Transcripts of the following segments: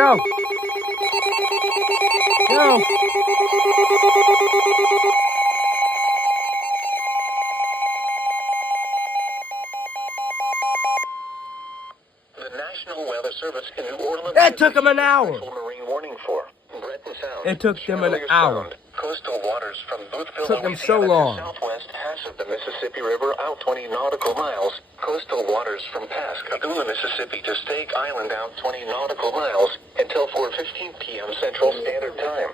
Yo. Yo. The National Weather Service in New Orleans. It took them an hour. Marine warning for Breton Sound. It took them an hour. Sound. Coastal waters from Boothville, Took them so Louisiana long. to southwest hash of the Mississippi River out 20 nautical miles. Coastal waters from Pascagoula, Mississippi to Stake Island out 20 nautical miles until 4:15 p.m. Central Standard Time.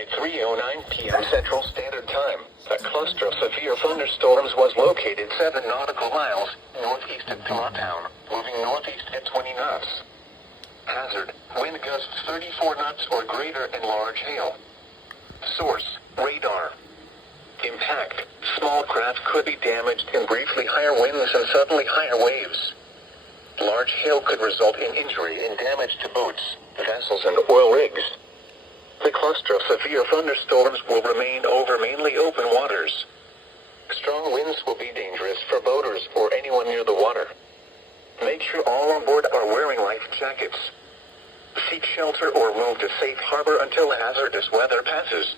At 3:09 p.m. Central Standard Time, a cluster of severe thunderstorms was located 7 nautical miles northeast of Town, moving northeast at 20 knots. Hazard, wind gusts 34 knots or greater and large hail. Source, radar. Impact, small craft could be damaged in briefly higher winds and suddenly higher waves. Large hail could result in injury and damage to boats, vessels, and oil rigs. The cluster of severe thunderstorms will remain over mainly open waters. Strong winds will be dangerous for boaters or anyone near the water. Make sure all on board are wearing life jackets. Seek shelter or move to safe harbor until hazardous weather passes.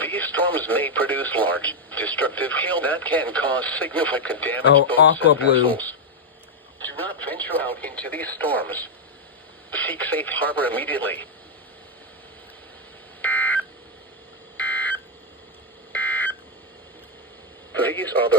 These storms may produce large, destructive hail that can cause significant damage to boats Aqua and Blue. vessels. Do not venture out into these storms. Seek safe harbor immediately. These are the